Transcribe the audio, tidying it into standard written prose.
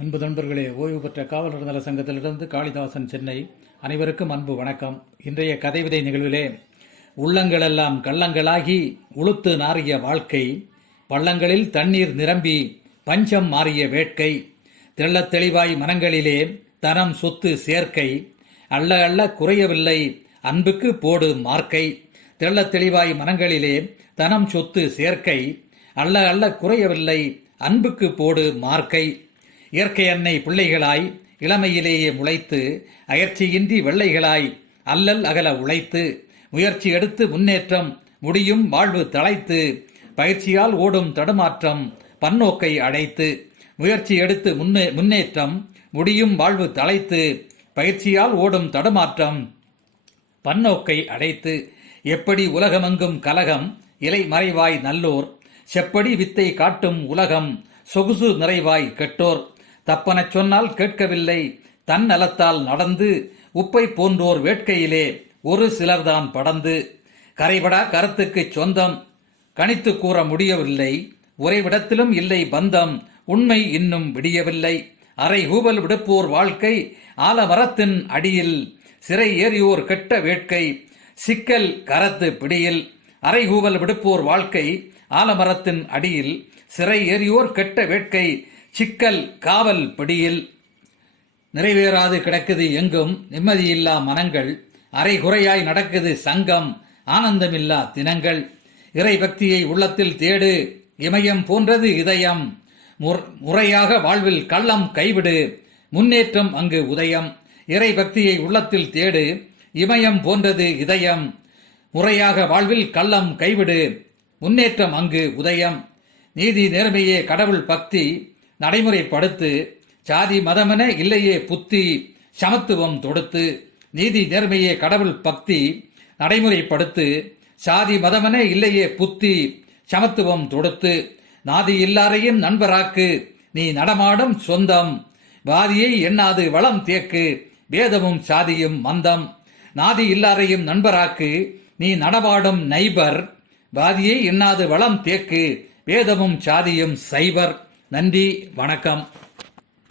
அன்பு நண்பர்களே, ஓய்வு பெற்ற காவலர் நல சங்கத்திலிருந்து காளிதாசன், சென்னை. அனைவருக்கும் அன்பு வணக்கம். இன்றைய கதைவிதை நிகழ்விலே, உள்ளங்களெல்லாம் கள்ளங்களாகி உளுத்து நாறிய வாழ்க்கை, பள்ளங்களில் தண்ணீர் நிரம்பி பஞ்சம் மாறிய வேட்கை, தெள்ளத் தெளிவாய் மனங்களிலே தனம் சொத்து சேர்க்கை, அள்ள அள்ள குறையவில்லை அன்புக்கு போடு மார்க்கை. தெள்ளத் தெளிவாய் மனங்களிலே தனம் சொத்து சேர்க்கை, அள்ள அள்ள குறையவில்லை அன்புக்கு போடு மார்க்கை. இயற்கை அன்னை பிள்ளைகளாய் இளமையிலேயே முளைத்து, அயற்சியின்றி வெள்ளைகளாய் அல்லல் அகல உழைத்து, முயற்சி எடுத்து முன்னேற்றம் முடியும் வாழ்வு தழைத்து, பயிற்சியால் ஓடும் தடுமாற்றம் பன்னோக்கை அடைத்து. முயற்சி எடுத்து முன்னேற்றம் முடியும் வாழ்வு தழைத்து, பயிற்சியால் ஓடும் தடுமாற்றம் பன்னோக்கை அடைத்து. எப்படி உலகமெங்கும் கலகம் இலை மறைவாய் நல்லோர், செப்படி வித்தை காட்டும் உலகம் சொகுசு நிறைவாய் கெட்டோர். தப்பனச் சொன்னால் கேட்கவில்லை தன் நலத்தால் நடந்து, உப்பை போன்றோர் வேட்கையிலே ஒரு சிலர்தான் படந்து. கரைபடா கருத்துக்குச் சொந்தம் கணித்து கூற முடியவில்லை, உறைவிடத்திலும் இல்லை பந்தம் உண்மை இன்னும் விடியவில்லை. அரை ஊவல் விடுப்போர் வாழ்க்கை ஆலமரத்தின் அடியில், சிறை ஏறியோர் கெட்ட வேட்கை சிக்கல் கரத்து பிடியில். அரை ஊவல் விடுப்போர் வாழ்க்கை ஆலமரத்தின் அடியில், சிறை ஏறியோர் கெட்ட வேட்கை சிக்கல் காவல் பிடியில். நிறைவேறாது கிடக்குது எங்கும் நிம்மதியில்லா மனங்கள், அரை குறையாய் நடக்குது சங்கம் ஆனந்தமில்லா தினங்கள். இறை பக்தியை உள்ளத்தில் தேடு இமயம் போன்றது இதயம், முறையாக வாழ்வில் கள்ளம் கைவிடு முன்னேற்றம் அங்கு உதயம். இறை பக்தியை உள்ளத்தில் தேடு இமயம் போன்றது இதயம், முறையாக வாழ்வில் கள்ளம் கைவிடு முன்னேற்றம் அங்கு உதயம். நீதி நேர்மையே கடவுள் பக்தி நடைமுறைப்படுத்து, சாதி மதமென இல்லையே புத்தி சமத்துவம் தொடுத்து. நீதி நேர்மையே கடவுள் பக்தி நடைமுறைப்படுத்து, சாதி மதமென இல்லையே புத்தி சமத்துவம் தொடுத்து. நாதி இல்லாரையும் நண்பராக்கு நீ நடமாடும் சொந்தம், வாதியை எண்ணாது வளம் தேக்கு வேதமும் சாதியும் மந்தம். நாதி இல்லாரையும் நண்பராக்கு நீ நடமாடும் நைபர், வாதியை எண்ணாது வளம் தேக்கு வேதமும் சாதியும் சைபர். நன்றி, வணக்கம்.